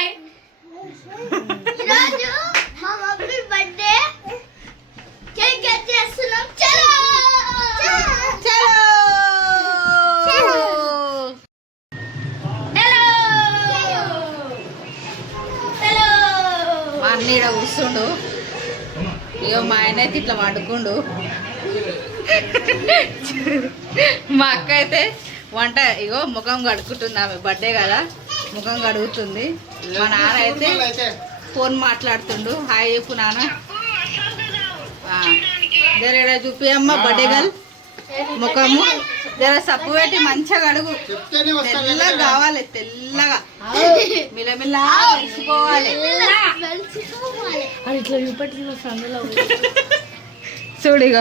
Hi ఈరోజు మా mummy birthday cake cut చేస్తున్నాం చలో చలో హలో హలో మా అన్నీడ కూర్చుండు. ఇగో మా ఆయన అయితే ఇట్లా వండుకుండు. మా అక్క అయితే వంట ఇగో ముఖం కడుక్కుంటుంది. ఆమె బర్త్డే కదా, ముఖం కడుగుతుంది. మా నాన్న అయితే ఫోన్ మాట్లాడుతుండు. హాయ్ చెప్పు నాన్న. జర చూపి అమ్మ బర్త్డే గర్ల్ ముఖము జర సప్పు పెట్టి మంచిగా కడుగు. తెల్లగా కావాలి, తెల్లగా మిలమిల మెరిసిపోవాలి. చూడు ఇక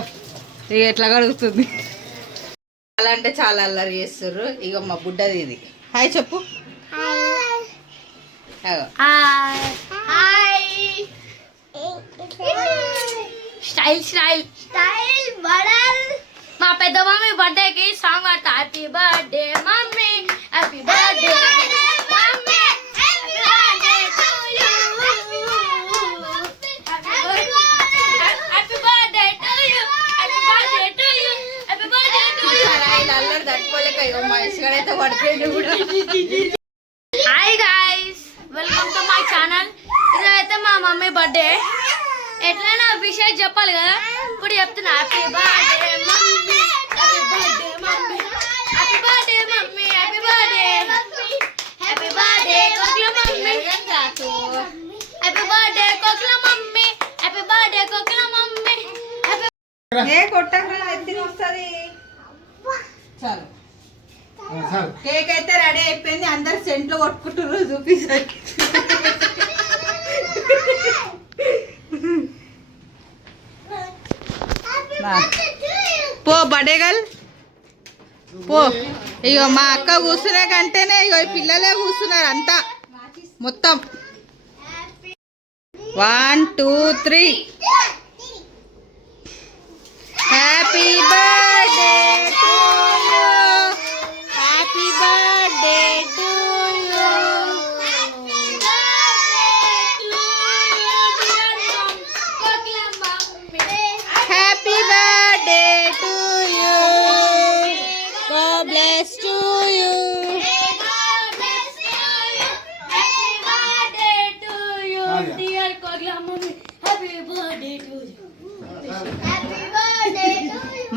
ఇక ఎట్లా కడుగుతుంది. చాలా అంటే చాలా అల్లరి చేస్తారు. ఇక మా బుడ్డది ఇది. హాయ్ చెప్పు. స్టైల్ స్టైల్ స్టైల్ బడల్. మా పెద్ద మమ్మీ బర్త్డేకి సాంగ్ పాడతా. Happy birthday mummy, happy birthday mummy, happy birthday to you, happy birthday to you, happy birthday to you, happy birthday to you. అల్లరి తట్టుకోలేక ఇక మనిషిగానైతే పడిపోయింది కూడా. Hi guys, welcome to my channel. ఇదైతే మా మమ్మీ బర్త్డే. ఎట్లైనా విషయం చెప్పాలి కదా, ఇప్పుడు చెప్తున్నా. Happy birthday mummy, happy birthday mummy, happy birthday mummy, happy birthday, happy birthday కోకిల మమ్మీ, హ్యాపీ బర్త్డే కోకిల మమ్మీ, హ్యాపీ బర్త్డే కోకిల మమ్మీ. ఏ కొట్టకరా ఎత్తిని వస్తుంది. చాలు కేక్ అయితే రెడీ అయిపోయింది. అందరు సెంట్లు కొట్టుకుంటున్నారు. చూపిస్తారు పో బర్త్డే గర్ల్ పో. ఇగో మా అక్క కూర్చునే కంటేనే ఇగో ఈ పిల్లలే కూర్చున్నారు అంతా మొత్తం. 1 2 3 happy birthday to you, happy birthday to you, happy birthday to you, God bless to you.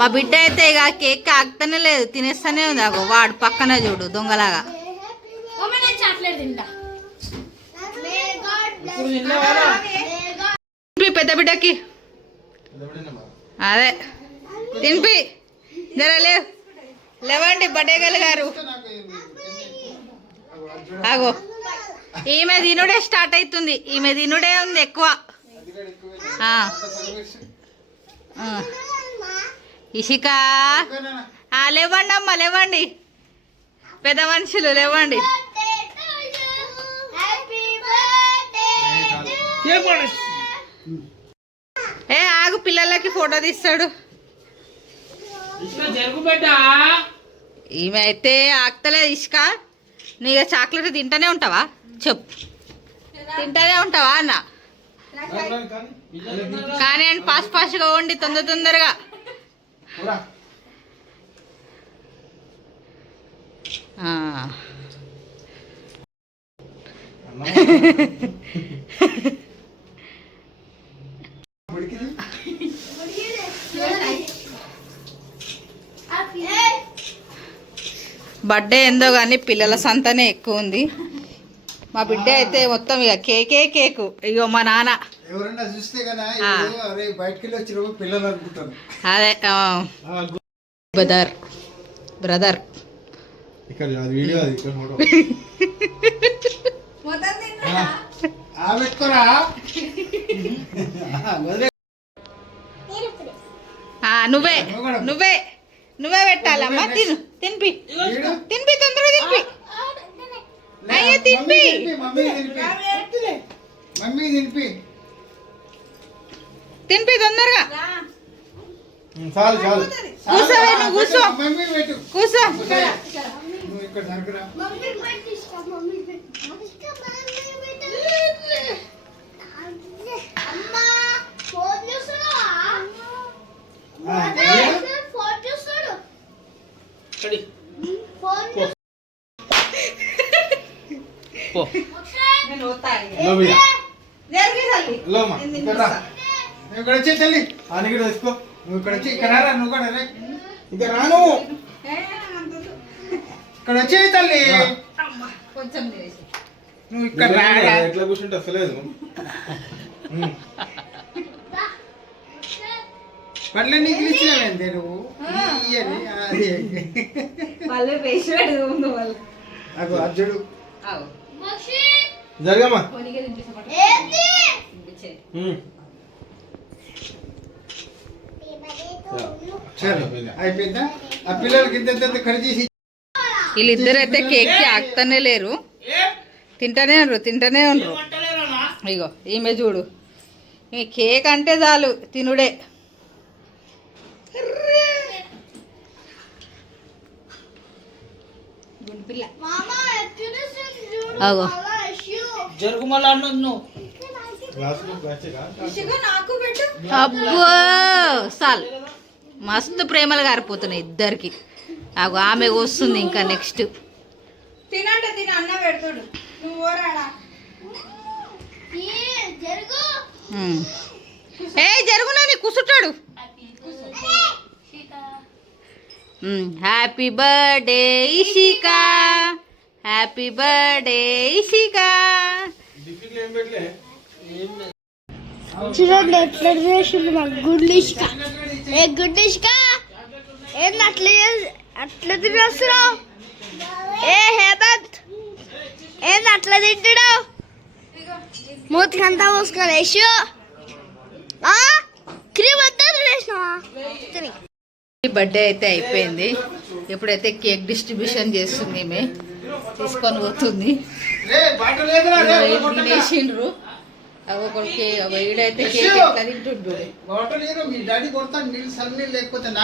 మా బిడ్డ అయితే ఇక కేక్ ఆగుతానే లేదు, తినేస్తానే ఉంది. అగో వాడు పక్కనే చూడు దొంగలాగా. పెద్ద బిడ్డకి అదే తినిపి. జర లేవండి బర్త్డే గర్ల్ గారు. అగో ఈమె తినుడే స్టార్ట్ అవుతుంది. ఈమె తినుడే ఉంది ఎక్కువ. ఇషిక లేవండి అమ్మ, లేవండి పెద్ద మనుషులు లేవండి. ఏ ఆగు, పిల్లలకి ఫోటో తీస్తాడు. ఈమె అయితే ఆగుతలేదు. ఇష్క నీకు చాక్లెట్ తింటానే ఉంటావా? చెప్పు, తింటానే ఉంటావా అన్న? కానీ అండి ఫాస్ట్ ఫాస్ట్గా వండి తొందరగా. బర్త్డే ఏందో కానీ పిల్లల సంతనే ఎక్కువ ఉంది. మా బిడ్డ అయితే మొత్తం ఇక కేకు. ఇగో మా నాన్న ఎవరన్నా చూస్తే కదా బయటకి వెళ్ళి వచ్చిన పిల్లలు అనుకుంటాను. అదే బ్రదర్ నువ్వే పెట్టాలమ్మా. తినిపి తొందరగా తినిపి. అయ్యో తినిపి. తినిపి తొందరగా. కూర్చోవే, నువ్వు కూర్చో. ఇక్కడ సరుకురా. ఆ, పో నేను పోతా ఇక. లో బిడ్డ. జరిగి తల్లి. లో అమ్మా, నేను ఇక్కడ రా. తినిపిస్తా. నువ్వు ఇక్కడ వచ్చి తల్లి అని కూడా వేసుకో. నువ్వు ఇక్కడ వచ్చి ఇక్కడ రా, నువ్వు కూడా రా. ఇక్కడ రాను, ఏ, అంత వద్దు. ఇక్కడ వచ్చి తల్లి. అమ్మా, కొంచెం తినేసి. నువ్వు ఇక్కడ రా. ఎట్లా కూర్చుంటే అసలేదు పళ్ళని ఇచ్చినావేంటి నువ్వు ఇయ్యని అది వాళ్ళు వేసి పెడదు ముందు వాళ్ళు. నాకు అర్జుడు ఆవు. జరగమ్మా పోనీకే తినిపిస్తా. తినిపించేయి. సరే అయిపోయిందా? ఆ పిల్లలకి ఇంత కడి చేసి వీళ్ళిద్దరైతే కేక్ కి ఆగుతానే లేరు, తింటానే ఉండరు. ఇగో ఈమె చూడు, ఈ కేక్ అంటే చాలు తినుడే. గుంపిల్ల. అగో జరుగు మళ్ళీ అన్నది నువ్వు నాకు పెట్టు. అబ్బో సాల్ మస్తు ప్రేమలు గారిపోతున్నాయి ఇద్దరికి. అగో ఆమె వస్తుంది ఇంకా నెక్స్ట్. తినంటే తిని అన్న పెడతాడు. నువ్వు ఓరాడా. ఏ జరుగునా నీ కూసుంటాడు. Happy birthday Ishika, happy birthday Ishika. టిఫిన్లు ఏం పెట్టలే చూడండి ఎట్లా చేసింది మా గుడ్లిష్క. ఏ గుడ్లిష్క ఏంది అట్లా తినేస్తున్నావు? ఏ హేమంత్ ఏంది అట్లా తింటుడు? మూతికంతా పోసుకొని వేసు క్రీమ్ అంతా తినేసినావా? తిని బర్త్డే అయితే అయిపోయింది. ఎప్పుడైతే కేక్ డిస్ట్రిబ్యూషన్ చేస్తుంది ఈమె, తీసుకొని పోతుంది. బాట లేదురా తినేసిండ్రు. ఒకరికి ఈడైతే కేక్ ఎట్లా తింటుండ్రు. బాట లేదు. మీ డాడీ కొడతాను నీళ్ళు సన్నీ లేకపోతే